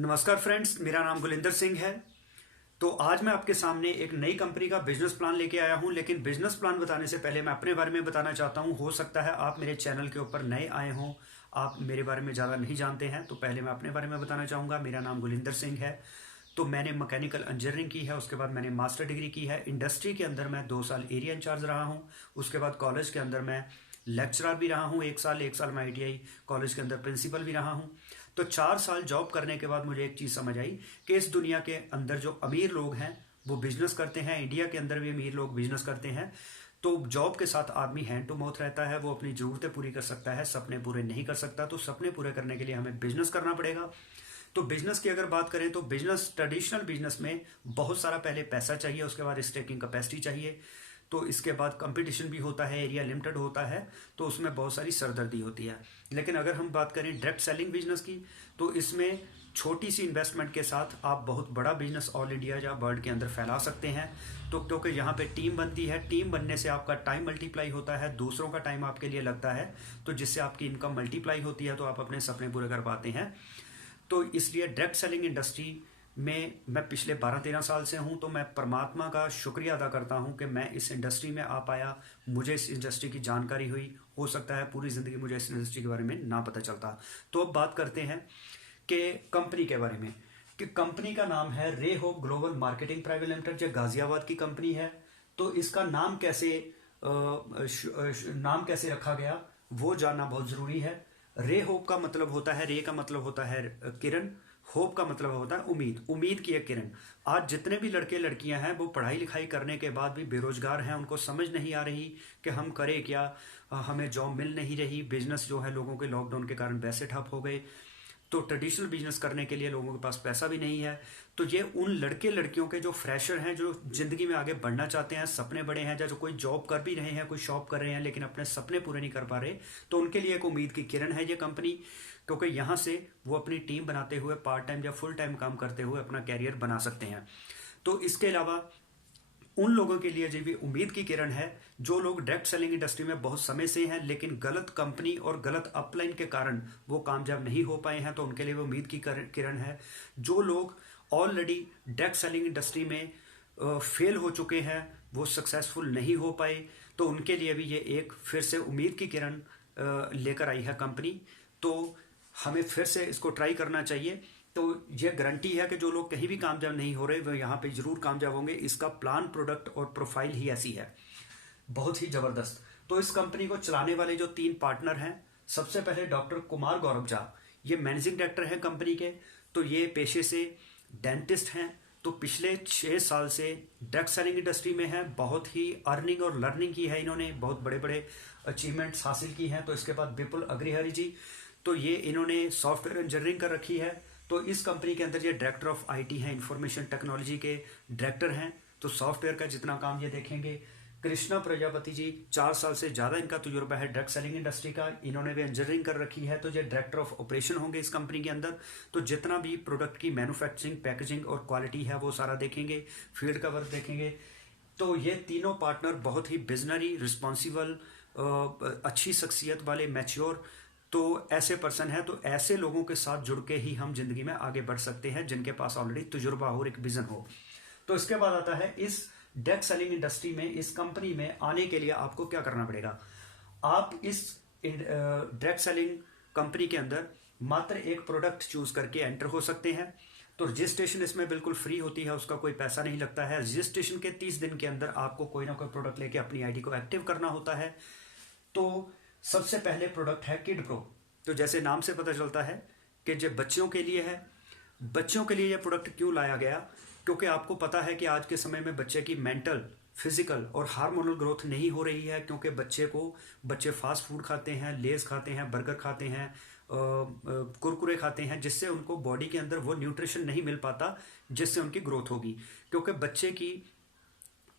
नमस्कार फ्रेंड्स, मेरा नाम गुलिंदर सिंह है। तो आज मैं आपके सामने एक नई कंपनी का बिजनेस प्लान लेके आया हूं। लेकिन बिजनेस प्लान बताने से पहले मैं अपने बारे में बताना चाहता हूं। हो सकता है आप मेरे चैनल के ऊपर नए आए हों, आप मेरे बारे में ज़्यादा नहीं जानते हैं, तो पहले मैं अपने बारे में बताना चाहूँगा। मेरा नाम गुलिंदर सिंह है। तो मैंने मैकेनिकल इंजीनियरिंग की है, उसके बाद मैंने मास्टर डिग्री की है। इंडस्ट्री के अंदर मैं 2 साल एरिया इंचार्ज रहा हूँ। उसके बाद कॉलेज के अंदर मैं लेक्चरर भी रहा हूँ 1 साल, 1 साल मैं आईटीआई कॉलेज के अंदर प्रिंसिपल भी रहा हूँ। तो 4 साल जॉब करने के बाद मुझे एक चीज़ समझ आई कि इस दुनिया के अंदर जो अमीर लोग हैं वो बिजनेस करते हैं। इंडिया के अंदर भी अमीर लोग बिजनेस करते हैं। तो जॉब के साथ आदमी हैंड टू माउथ रहता है, वो अपनी ज़रूरतें पूरी कर सकता है, सपने पूरे नहीं कर सकता। तो सपने पूरे करने के लिए हमें बिजनेस करना पड़ेगा। तो बिजनेस की अगर बात करें तो बिजनेस, ट्रेडिशनल बिजनेस में बहुत सारा पहले पैसा चाहिए, उसके बाद स्टेकिंग कैपेसिटी चाहिए, तो इसके बाद कंपटीशन भी होता है, एरिया लिमिटेड होता है, तो उसमें बहुत सारी सरदर्दी होती है। लेकिन अगर हम बात करें डायरेक्ट सेलिंग बिजनेस की, तो इसमें छोटी सी इन्वेस्टमेंट के साथ आप बहुत बड़ा बिजनेस ऑल इंडिया या वर्ल्ड के अंदर फैला सकते हैं। तो क्योंकि यहाँ पे टीम बनती है, टीम बनने से आपका टाइम मल्टीप्लाई होता है, दूसरों का टाइम आपके लिए लगता है, तो जिससे आपकी इनकम मल्टीप्लाई होती है, तो आप अपने सपने पूरे कर पाते हैं। तो इसलिए डायरेक्ट सेलिंग इंडस्ट्री में मैं पिछले 12-13 साल से हूं। तो मैं परमात्मा का शुक्रिया अदा करता हूं कि मैं इस इंडस्ट्री में आ पाया, मुझे इस इंडस्ट्री की जानकारी हुई। हो सकता है पूरी ज़िंदगी मुझे इस इंडस्ट्री के बारे में ना पता चलता। तो अब बात करते हैं कि कंपनी के बारे में, कि कंपनी का नाम है रे hope global marketing private limited, जो गाजियाबाद की कंपनी है। तो इसका नाम कैसे रखा गया वो जानना बहुत ज़रूरी है। रे होप का मतलब होता है, रे का मतलब होता है किरण, होप का मतलब होता है उम्मीद, उम्मीद की एक किरण। आज जितने भी लड़के लड़कियां हैं वो पढ़ाई लिखाई करने के बाद भी बेरोजगार हैं, उनको समझ नहीं आ रही कि हम करें क्या, हमें जॉब मिल नहीं रही। बिजनेस जो है लोगों के लॉकडाउन के कारण वैसे ठप हो गए, तो ट्रेडिशनल बिजनेस करने के लिए लोगों के पास पैसा भी नहीं है। तो ये उन लड़के लड़कियों के जो फ्रेशर हैं, जो जिंदगी में आगे बढ़ना चाहते हैं, सपने बड़े हैं, जो कोई जॉब कर भी रहे हैं, कोई शॉप कर रहे हैं, लेकिन अपने सपने पूरे नहीं कर पा रहे, तो उनके लिए एक उम्मीद की किरण है ये कंपनी। क्योंकि यहाँ से वो अपनी टीम बनाते हुए पार्ट टाइम या फुल टाइम काम करते हुए अपना कैरियर बना सकते हैं। तो इसके अलावा उन लोगों के लिए जो भी उम्मीद की किरण है, जो लोग डायरेक्ट सेलिंग इंडस्ट्री में बहुत समय से हैं लेकिन गलत कंपनी और गलत अपलाइन के कारण वो कामयाब नहीं हो पाए हैं, तो उनके लिए वो उम्मीद की किरण है। जो लोग ऑलरेडी डायरेक्ट सेलिंग इंडस्ट्री में फेल हो चुके हैं, वो सक्सेसफुल नहीं हो पाए, तो उनके लिए भी ये एक फिर से उम्मीद की किरण लेकर आई है कंपनी। तो हमें फिर से इसको ट्राई करना चाहिए। तो ये गारंटी है कि जो लोग कहीं भी कामयाब नहीं हो रहे वो यहाँ पे जरूर कामयाब होंगे। इसका प्लान, प्रोडक्ट और प्रोफाइल ही ऐसी है, बहुत ही जबरदस्त। तो इस कंपनी को चलाने वाले जो 3 पार्टनर हैं, सबसे पहले डॉक्टर कुमार गौरव झा, ये मैनेजिंग डायरेक्टर हैं कंपनी के। तो ये पेशे से डेंटिस्ट हैं। तो पिछले 6 साल से डायरेक्ट सेलिंग इंडस्ट्री में है, बहुत ही अर्निंग और लर्निंग की है इन्होंने, बहुत बड़े बड़े अचीवमेंट्स हासिल की हैं। तो इसके बाद विपुल अग्रहरि जी, तो ये इन्होंने सॉफ्टवेयर इंजीनियरिंग कर रखी है। तो इस कंपनी के अंदर ये डायरेक्टर ऑफ आईटी हैं, इंफॉर्मेशन टेक्नोलॉजी के डायरेक्टर हैं। तो सॉफ्टवेयर का जितना काम ये देखेंगे। कृष्णा प्रजापति जी, 4 साल से ज़्यादा इनका तजुर्बा है डायरेक्ट सेलिंग इंडस्ट्री का, इन्होंने भी इंजीनियरिंग कर रखी है। तो ये डायरेक्टर ऑफ ऑपरेशन होंगे इस कंपनी के अंदर। तो जितना भी प्रोडक्ट की मैन्युफैक्चरिंग, पैकेजिंग और क्वालिटी है वो सारा देखेंगे, फील्ड का वर्क देखेंगे। तो ये तीनों पार्टनर बहुत ही बिजनरी, रिस्पॉन्सिबल, अच्छी शख्सियत वाले, मैच्योर, तो ऐसे पर्सन है। तो ऐसे लोगों के साथ जुड़ के ही हम जिंदगी में आगे बढ़ सकते हैं, जिनके पास ऑलरेडी तजुर्बा हो और एक विजन हो। तो इसके बाद आता है इस डायरेक्ट सेलिंग इंडस्ट्री में, इस कंपनी में आने के लिए आपको क्या करना पड़ेगा। आप इस डायरेक्ट सेलिंग कंपनी के अंदर मात्र एक प्रोडक्ट चूज करके एंटर हो सकते हैं। तो रजिस्ट्रेशन इसमें बिल्कुल फ्री होती है, उसका कोई पैसा नहीं लगता है। रजिस्ट्रेशन के 30 दिन के अंदर आपको कोई ना कोई प्रोडक्ट लेके अपनी आईडी को एक्टिव करना होता है। तो सबसे पहले प्रोडक्ट है किड प्रो। तो जैसे नाम से पता चलता है कि जो बच्चों के लिए है। बच्चों के लिए यह प्रोडक्ट क्यों लाया गया, क्योंकि आपको पता है कि आज के समय में बच्चे की मेंटल, फिजिकल और हार्मोनल ग्रोथ नहीं हो रही है, क्योंकि बच्चे फास्ट फूड खाते हैं, लेज खाते हैं, बर्गर खाते हैं, कुरकुरे खाते हैं, जिससे उनको बॉडी के अंदर वो न्यूट्रिशन नहीं मिल पाता जिससे उनकी ग्रोथ होगी। क्योंकि बच्चे की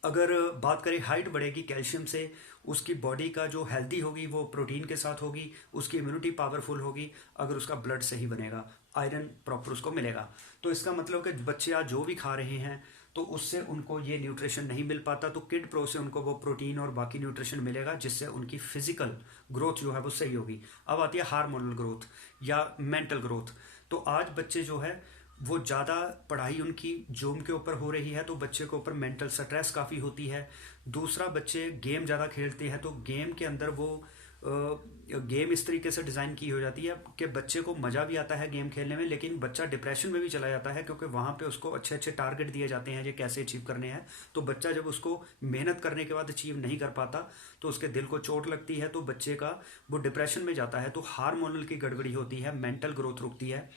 अगर बात करें हाइट बढ़ेगी कैल्शियम से, उसकी बॉडी का जो हेल्दी होगी वो प्रोटीन के साथ होगी, उसकी इम्यूनिटी पावरफुल होगी, अगर उसका ब्लड सही बनेगा, आयरन प्रॉपर उसको मिलेगा। तो इसका मतलब कि बच्चे आज जो भी खा रहे हैं तो उससे उनको ये न्यूट्रिशन नहीं मिल पाता। तो किड प्रो से उनको वो प्रोटीन और बाकी न्यूट्रिशन मिलेगा, जिससे उनकी फिजिकल ग्रोथ जो है वो सही होगी। अब आती है हार्मोनल ग्रोथ या मेंटल ग्रोथ। तो आज बच्चे जो है वो ज़्यादा पढ़ाई उनकी जूम के ऊपर हो रही है तो बच्चे के ऊपर मेंटल स्ट्रेस काफ़ी होती है। दूसरा, बच्चे गेम ज़्यादा खेलते हैं तो गेम के अंदर वो गेम इस तरीके से डिज़ाइन की हो जाती है कि बच्चे को मज़ा भी आता है गेम खेलने में, लेकिन बच्चा डिप्रेशन में भी चला जाता है क्योंकि वहाँ पे उसको अच्छे अच्छे टारगेट दिए जाते हैं ये कैसे अचीव करने हैं। तो बच्चा जब उसको मेहनत करने के बाद अचीव नहीं कर पाता तो उसके दिल को चोट लगती है, तो बच्चे का वो डिप्रेशन में जाता है, तो हार्मोनल की गड़बड़ी होती है, मेंटल ग्रोथ रुकती है।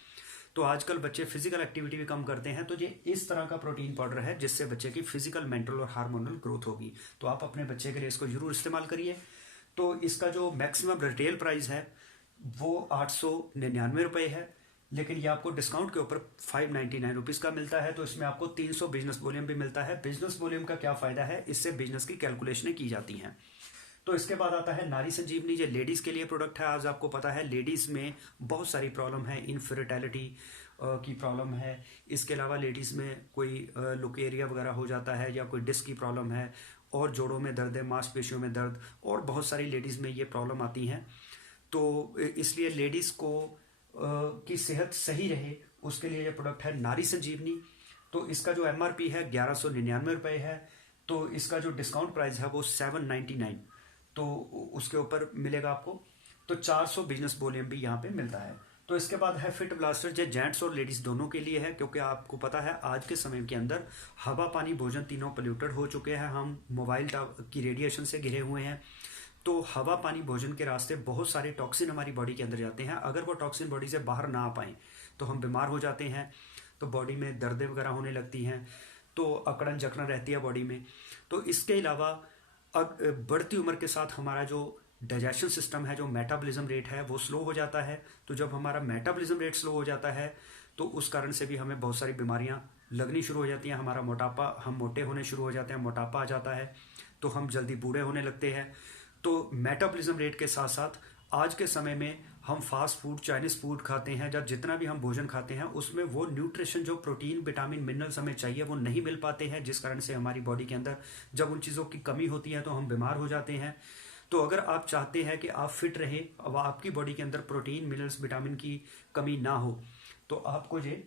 तो आजकल बच्चे फिजिकल एक्टिविटी भी कम करते हैं, तो ये इस तरह का प्रोटीन पाउडर है जिससे बच्चे की फिजिकल, मेंटल और हार्मोनल ग्रोथ होगी। तो आप अपने बच्चे के लिए इसको जरूर इस्तेमाल करिए। तो इसका जो मैक्सिमम रिटेल प्राइस है वो 899 रुपये है, लेकिन ये आपको डिस्काउंट के ऊपर 599 रुपीज़ का मिलता है। तो इसमें आपको 300 बिजनेस वॉल्यूम भी मिलता है। बिजनेस वॉल्यूम का क्या फ़ायदा है, इससे बिजनेस की कैलकुलेशनें की जाती हैं। तो इसके बाद आता है नारी संजीवनी, ये लेडीज़ के लिए प्रोडक्ट है। आज आपको पता है लेडीज़ में बहुत सारी प्रॉब्लम है, इनफर्टिलिटी की प्रॉब्लम है। इसके अलावा लेडीज़ में कोई लुकेरिया वगैरह हो जाता है या कोई डिस्क की प्रॉब्लम है, और जोड़ों में दर्द है, मांसपेशियों में दर्द, और बहुत सारी लेडीज़ में ये प्रॉब्लम आती हैं। तो इसलिए लेडीज़ को की सेहत सही रहे उसके लिए ये प्रोडक्ट है नारी संजीवनी। तो इसका जो MRP है 1199 रुपये है। तो इसका जो डिस्काउंट प्राइस है वो 799, तो उसके ऊपर मिलेगा आपको। तो 400 बिजनेस वॉल्यूम भी यहाँ पे मिलता है। तो इसके बाद है फिट ब्लास्टर, जो जेंट्स और लेडीज़ दोनों के लिए है, क्योंकि आपको पता है आज के समय के अंदर हवा, पानी, भोजन तीनों पोल्यूटेड हो चुके हैं। हम मोबाइल की रेडिएशन से घिरे हुए हैं। तो हवा, पानी, भोजन के रास्ते बहुत सारे टॉक्सिन हमारी बॉडी के अंदर जाते हैं। अगर वो टॉक्सिन बॉडी से बाहर ना आ पाए तो हम बीमार हो जाते हैं। तो बॉडी में दर्दें वगैरह होने लगती हैं, तो अकड़न जकड़न रहती है बॉडी में। तो इसके अलावा अब बढ़ती उम्र के साथ हमारा जो डाइजेशन सिस्टम है, जो मेटाबॉलिज्म रेट है, वो स्लो हो जाता है। तो जब हमारा मेटाबॉलिज्म रेट स्लो हो जाता है तो उस कारण से भी हमें बहुत सारी बीमारियां लगनी शुरू हो जाती हैं। हमारा मोटापा, हम मोटे होने शुरू हो जाते हैं, मोटापा आ जाता है, तो हम जल्दी बूढ़े होने लगते हैं। तो मेटाबॉलिज्म रेट के साथ साथ आज के समय में हम फास्ट फूड, चाइनीज़ फूड खाते हैं, जब जितना भी हम भोजन खाते हैं उसमें वो न्यूट्रिशन, जो प्रोटीन, विटामिन, मिनरल्स हमें चाहिए वो नहीं मिल पाते हैं, जिस कारण से हमारी बॉडी के अंदर जब उन चीज़ों की कमी होती है तो हम बीमार हो जाते हैं। तो अगर आप चाहते हैं कि आप फिट रहें, अब आपकी बॉडी के अंदर प्रोटीन, मिनरल्स, विटामिन की कमी ना हो, तो आपको ये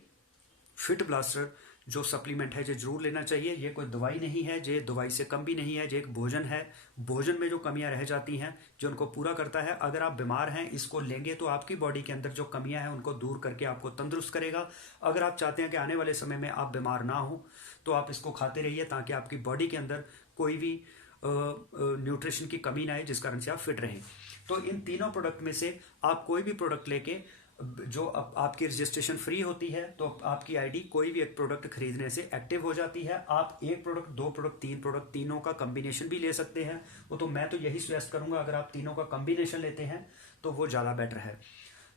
फिट ब्लास्टर जो सप्लीमेंट है ये जरूर लेना चाहिए। ये कोई दवाई नहीं है, ये दवाई से कम भी नहीं है, ये एक भोजन है। भोजन में जो कमियां रह जाती हैं जो उनको पूरा करता है। अगर आप बीमार हैं, इसको लेंगे तो आपकी बॉडी के अंदर जो कमियां हैं उनको दूर करके आपको तंदुरुस्त करेगा। अगर आप चाहते हैं कि आने वाले समय में आप बीमार ना हो तो आप इसको खाते रहिए, ताकि आपकी बॉडी के अंदर कोई भी न्यूट्रिशन की कमी ना आए, जिस कारण से आप फिट रहें। तो इन तीनों प्रोडक्ट में से आप कोई भी प्रोडक्ट लेके, जो आपकी रजिस्ट्रेशन फ्री होती है, तो आपकी आईडी कोई भी एक प्रोडक्ट खरीदने से एक्टिव हो जाती है। आप एक प्रोडक्ट, दो प्रोडक्ट, तीन प्रोडक्ट, तीनों का कॉम्बिनेशन भी ले सकते हैं। वो तो मैं तो यही सजेस्ट करूंगा, अगर आप तीनों का कॉम्बिनेशन लेते हैं तो वो ज़्यादा बेटर है।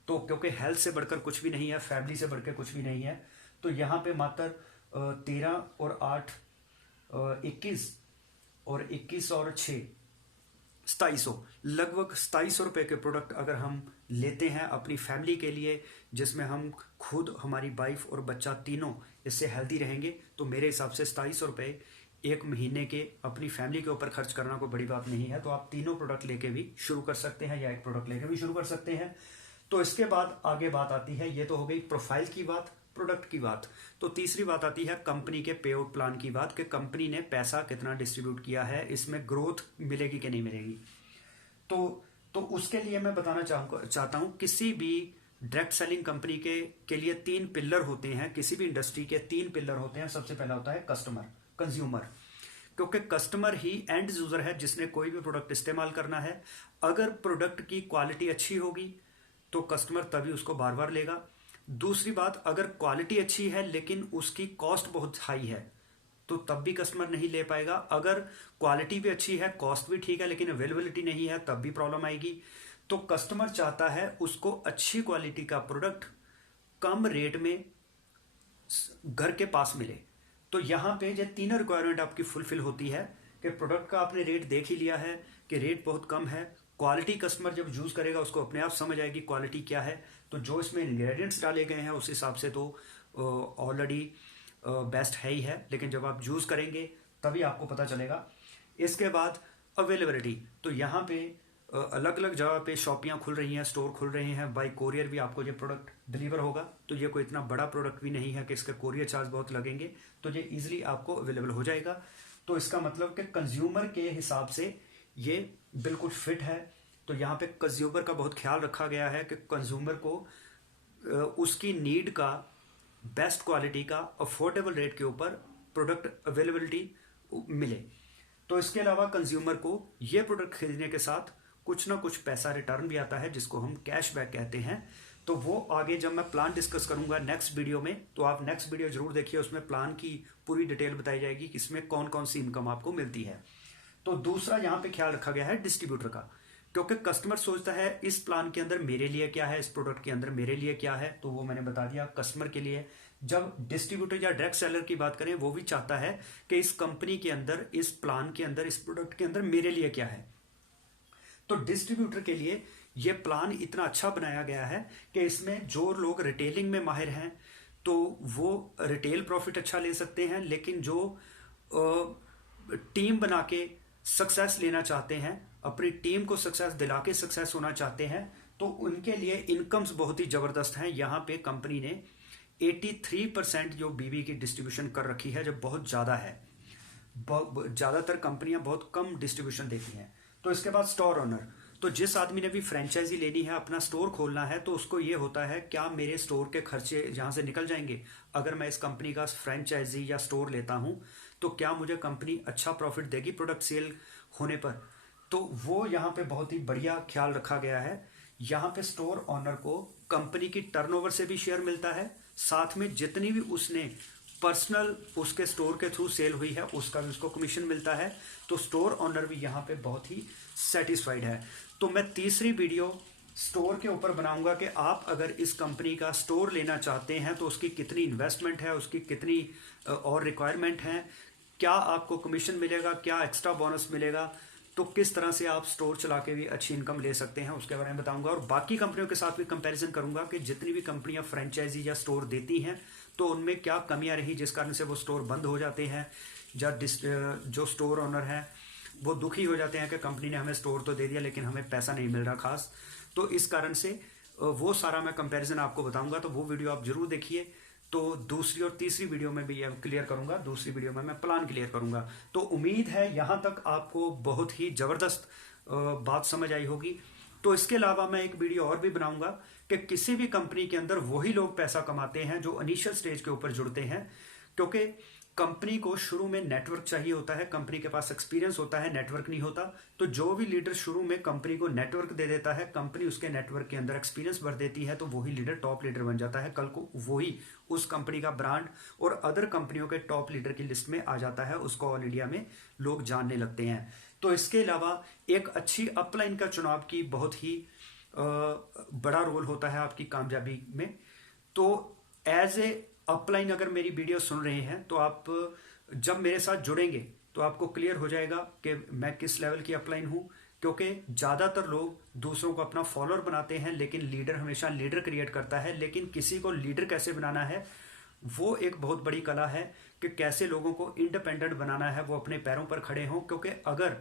तो क्योंकि हेल्थ से बढ़कर कुछ भी नहीं है, फैमिली से बढ़कर कुछ भी नहीं है। तो यहाँ पे मात्र 13 और 8, 21 और 21 और 6, 2700, लगभग 2700 रुपये के प्रोडक्ट अगर हम लेते हैं अपनी फैमिली के लिए, जिसमें हम खुद, हमारी वाइफ और बच्चा तीनों इससे हेल्दी रहेंगे, तो मेरे हिसाब से 2700 रुपये एक महीने के अपनी फैमिली के ऊपर खर्च करना कोई बड़ी बात नहीं है। तो आप तीनों प्रोडक्ट लेके भी शुरू कर सकते हैं या एक प्रोडक्ट लेके भी शुरू कर सकते हैं। तो इसके बाद आगे बात आती है, ये तो हो गई प्रोफाइल की बात, प्रोडक्ट की बात। तो तीसरी बात आती है कंपनी के पे आउट प्लान की बात, कि कंपनी ने पैसा कितना डिस्ट्रीब्यूट किया है, इसमें ग्रोथ मिलेगी कि नहीं मिलेगी। तो उसके लिए मैं बताना चाहता हूं, किसी भी डायरेक्ट सेलिंग कंपनी के लिए 3 पिलर होते हैं। किसी भी इंडस्ट्री के 3 पिलर होते हैं। सबसे पहला होता है कस्टमर, कंज्यूमर, क्योंकि कस्टमर ही एंड यूजर है जिसने कोई भी प्रोडक्ट इस्तेमाल करना है। अगर प्रोडक्ट की क्वालिटी अच्छी होगी तो कस्टमर तभी उसको बार बार लेगा। दूसरी बात, अगर क्वालिटी अच्छी है लेकिन उसकी कॉस्ट बहुत हाई है तो तब भी कस्टमर नहीं ले पाएगा। अगर क्वालिटी भी अच्छी है, कॉस्ट भी ठीक है, लेकिन अवेलेबिलिटी नहीं है, तब भी प्रॉब्लम आएगी। तो कस्टमर चाहता है उसको अच्छी क्वालिटी का प्रोडक्ट कम रेट में घर के पास मिले। तो यहाँ पे ये तीनों रिक्वायरमेंट आपकी फुलफिल होती है, कि प्रोडक्ट का आपने रेट देख ही लिया है कि रेट बहुत कम है, क्वालिटी कस्टमर जब यूज़ करेगा उसको अपने आप समझ आएगी क्वालिटी क्या है। तो जो इसमें इंग्रेडिएंट्स डाले गए हैं उस हिसाब से तो ऑलरेडी बेस्ट है ही है, लेकिन जब आप यूज़ करेंगे तभी आपको पता चलेगा। इसके बाद अवेलेबिलिटी, तो यहाँ पे अलग अलग जगह पे शॉपियाँ खुल रही हैं, स्टोर खुल रहे हैं, बाई कोरियर भी आपको ये प्रोडक्ट डिलीवर होगा। तो ये कोई इतना बड़ा प्रोडक्ट भी नहीं है कि इसके कोरियर चार्ज बहुत लगेंगे, तो ये इजीली आपको अवेलेबल हो जाएगा। तो इसका मतलब कि कंज्यूमर के हिसाब से ये बिल्कुल फिट है। तो यहाँ पे कंज्यूमर का बहुत ख्याल रखा गया है कि कंज्यूमर को उसकी नीड का, बेस्ट क्वालिटी का, अफोर्डेबल रेट के ऊपर प्रोडक्ट अवेलेबिलिटी मिले। तो इसके अलावा कंज्यूमर को ये प्रोडक्ट खरीदने के साथ कुछ ना कुछ पैसा रिटर्न भी आता है, जिसको हम कैशबैक कहते हैं। तो वो आगे जब मैं प्लान डिस्कस करूंगा नेक्स्ट वीडियो में, तो आप नेक्स्ट वीडियो जरूर देखिए, उसमें प्लान की पूरी डिटेल बताई जाएगी कि इसमें कौन कौन सी इनकम आपको मिलती है। तो दूसरा यहाँ पे ख्याल रखा गया है डिस्ट्रीब्यूटर का, क्योंकि कस्टमर सोचता है इस प्लान के अंदर मेरे लिए क्या है, इस प्रोडक्ट के अंदर मेरे लिए क्या है, तो वो मैंने बता दिया कस्टमर के लिए। जब डिस्ट्रीब्यूटर या डायरेक्ट सेलर की बात करें, वो भी चाहता है कि इस कंपनी के अंदर, इस प्लान के अंदर, इस प्रोडक्ट के अंदर मेरे लिए क्या है। तो डिस्ट्रीब्यूटर के लिए ये प्लान इतना अच्छा बनाया गया है कि इसमें जो लोग रिटेलिंग में माहिर हैं तो वो रिटेल प्रॉफिट अच्छा ले सकते हैं, लेकिन जो टीम बना के सक्सेस लेना चाहते हैं, अपनी टीम को सक्सेस दिला के सक्सेस होना चाहते हैं, तो उनके लिए इनकम्स बहुत ही ज़बरदस्त हैं। यहाँ पे कंपनी ने 83% जो बीबी की डिस्ट्रीब्यूशन कर रखी है, जो बहुत ज़्यादा है। ज़्यादातर कंपनियां बहुत कम डिस्ट्रीब्यूशन देती हैं। तो इसके बाद स्टोर ओनर, तो जिस आदमी ने भी फ्रेंचाइजी लेनी है, अपना स्टोर खोलना है, तो उसको ये होता है क्या मेरे स्टोर के खर्चे यहाँ से निकल जाएंगे। अगर मैं इस कंपनी का फ्रेंचाइजी या स्टोर लेता हूँ तो क्या मुझे कंपनी अच्छा प्रॉफिट देगी प्रोडक्ट सेल होने पर। तो वो यहाँ पे बहुत ही बढ़िया ख्याल रखा गया है। यहाँ पे स्टोर ओनर को कंपनी की टर्नओवर से भी शेयर मिलता है, साथ में जितनी भी उसने पर्सनल उसके स्टोर के थ्रू सेल हुई है उसका भी उसको कमीशन मिलता है। तो स्टोर ओनर भी यहाँ पे बहुत ही सेटिस्फाइड है। तो मैं तीसरी वीडियो स्टोर के ऊपर बनाऊंगा कि आप अगर इस कंपनी का स्टोर लेना चाहते हैं तो उसकी कितनी इन्वेस्टमेंट है, उसकी कितनी और रिक्वायरमेंट है, क्या आपको कमीशन मिलेगा, क्या एक्स्ट्रा बोनस मिलेगा, तो किस तरह से आप स्टोर चला के भी अच्छी इनकम ले सकते हैं, उसके बारे में बताऊंगा। और बाकी कंपनियों के साथ भी कंपैरिजन करूंगा कि जितनी भी कंपनियां फ्रेंचाइजी या स्टोर देती हैं तो उनमें क्या कमियां रही जिस कारण से वो स्टोर बंद हो जाते हैं, या जो स्टोर ओनर हैं वो दुखी हो जाते हैं कि कंपनी ने हमें स्टोर तो दे दिया लेकिन हमें पैसा नहीं मिल रहा खास। तो इस कारण से वो सारा मैं कंपैरिजन आपको बताऊंगा, तो वो वीडियो आप जरूर देखिए। तो दूसरी और तीसरी वीडियो में भी ये क्लियर करूंगा, दूसरी वीडियो में मैं प्लान क्लियर करूंगा। तो उम्मीद है यहां तक आपको बहुत ही जबरदस्त बात समझ आई होगी। तो इसके अलावा मैं एक वीडियो और भी बनाऊंगा कि किसी भी कंपनी के अंदर वही लोग पैसा कमाते हैं जो इनिशियल स्टेज के ऊपर जुड़ते हैं, क्योंकि कंपनी को शुरू में नेटवर्क चाहिए होता है, कंपनी के पास एक्सपीरियंस होता है, नेटवर्क नहीं होता। तो जो भी लीडर शुरू में कंपनी को नेटवर्क दे देता है, कंपनी उसके नेटवर्क के अंदर एक्सपीरियंस भर देती है, तो वही लीडर टॉप लीडर बन जाता है। कल को वही उस कंपनी का ब्रांड और अदर कंपनियों के टॉप लीडर की लिस्ट में आ जाता है, उसको ऑल इंडिया में लोग जानने लगते हैं। तो इसके अलावा एक अच्छी अपलाइन का चुनाव की बहुत ही बड़ा रोल होता है आपकी कामयाबी में। तो एज ए अपलाइन अगर मेरी वीडियो सुन रहे हैं तो आप जब मेरे साथ जुड़ेंगे तो आपको क्लियर हो जाएगा कि मैं किस लेवल की अपलाइन हूं, क्योंकि ज़्यादातर लोग दूसरों को अपना फॉलोअर बनाते हैं लेकिन लीडर हमेशा लीडर क्रिएट करता है। लेकिन किसी को लीडर कैसे बनाना है वो एक बहुत बड़ी कला है, कि कैसे लोगों को इंडिपेंडेंट बनाना है, वो अपने पैरों पर खड़े हों। क्योंकि अगर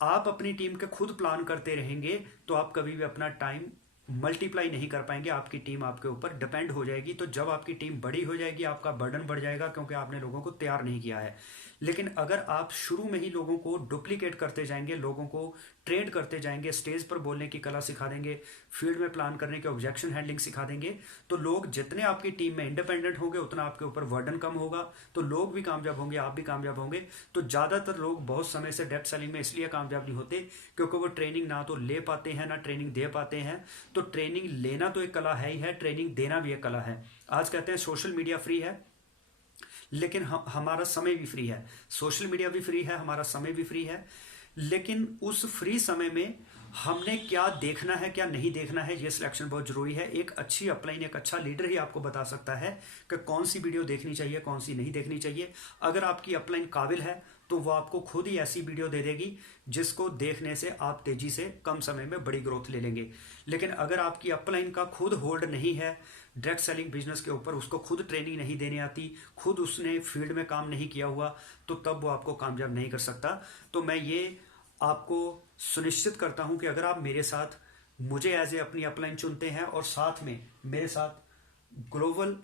आप अपनी टीम के खुद प्लान करते रहेंगे तो आप कभी भी अपना टाइम मल्टीप्लाई नहीं कर पाएंगे, आपकी टीम आपके ऊपर डिपेंड हो जाएगी। तो जब आपकी टीम बड़ी हो जाएगी आपका बर्डन बढ़ जाएगा, क्योंकि आपने लोगों को तैयार नहीं किया है। लेकिन अगर आप शुरू में ही लोगों को डुप्लीकेट करते जाएंगे, लोगों को ट्रेन करते जाएंगे, स्टेज पर बोलने की कला सिखा देंगे, फील्ड में प्लान करने की ऑब्जेक्शन हैंडलिंग सिखा देंगे, तो लोग जितने आपकी टीम में इंडिपेंडेंट होंगे उतना आपके ऊपर बर्डन कम होगा, तो लोग भी कामयाब होंगे, आप भी कामयाब होंगे। तो ज़्यादातर लोग बहुत समय से डायरेक्ट सेलिंग में इसलिए कामयाब नहीं होते क्योंकि वो ट्रेनिंग ना तो ले पाते हैं ना ट्रेनिंग दे पाते हैं। तो ट्रेनिंग लेना तो एक कला है ही है, ट्रेनिंग देना भी एक कला है। आज कहते हैं सोशल मीडिया फ्री है लेकिन हमारा समय भी फ्री है, सोशल मीडिया भी फ्री है, हमारा समय भी फ्री है। लेकिन उस फ्री समय में हमने क्या देखना है क्या नहीं देखना है, ये सिलेक्शन बहुत जरूरी है। एक अच्छी अपलाइन, एक अच्छा लीडर ही आपको बता सकता है कि कौन सी वीडियो देखनी चाहिए, कौन सी नहीं देखनी चाहिए। अगर आपकी अपलाइन काबिल है तो वो आपको खुद ही ऐसी वीडियो दे देगी जिसको देखने से आप तेजी से कम समय में बड़ी ग्रोथ ले लेंगे। लेकिन अगर आपकी अपलाइन का खुद होल्ड नहीं है डायरेक्ट सेलिंग बिजनेस के ऊपर, उसको खुद ट्रेनिंग नहीं देने आती, खुद उसने फील्ड में काम नहीं किया हुआ, तो तब वो आपको कामयाब नहीं कर सकता। तो मैं ये आपको सुनिश्चित करता हूं कि अगर आप मेरे साथ मुझे एज ए अपनी अपलाइन चुनते हैं और साथ में मेरे साथ ग्लोबल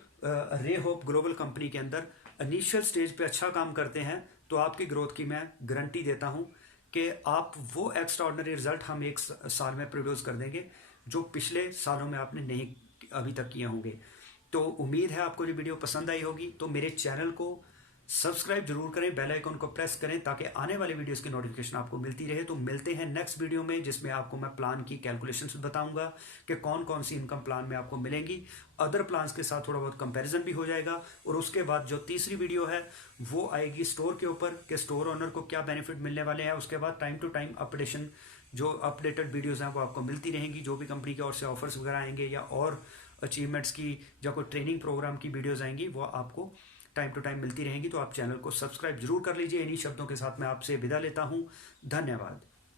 रे होप ग्लोबल कंपनी के अंदर इनिशियल स्टेज पे अच्छा काम करते हैं, तो आपकी ग्रोथ की मैं गारंटी देता हूं कि आप वो एक्स्ट्राऑर्डिनरी रिजल्ट हम एक साल में प्रोड्यूस कर देंगे जो पिछले सालों में आपने नहीं अभी तक किए होंगे। तो उम्मीद है आपको ये वीडियो पसंद आई होगी। तो मेरे चैनल को सब्सक्राइब जरूर करें, बेल आइकन को प्रेस करें ताकि आने वाले वीडियोस की नोटिफिकेशन आपको मिलती रहे। तो मिलते हैं नेक्स्ट वीडियो में, जिसमें आपको मैं प्लान की कैलकुलेशंस बताऊंगा कि कौन कौन सी इनकम प्लान में आपको मिलेंगी। अदर प्लान्स के साथ थोड़ा बहुत कंपैरिजन भी हो जाएगा। और उसके बाद जो तीसरी वीडियो है वो आएगी स्टोर के ऊपर कि स्टोर ओनर को क्या बेनिफिट मिलने वाले हैं। उसके बाद टाइम टू टाइम अपडेशन, जो अपडेटेड वीडियोज़ हैं वो आपको मिलती रहेंगी। जो भी कंपनी की ओर से ऑफर्स वगैरह आएंगे या और अचीवमेंट्स की या कोई ट्रेनिंग प्रोग्राम की वीडियोज़ आएंगी वो आपको टाइम टू टाइम मिलती रहेंगी। तो आप चैनल को सब्सक्राइब जरूर कर लीजिए। इन्हीं शब्दों के साथ मैं आपसे विदा लेता हूं। धन्यवाद।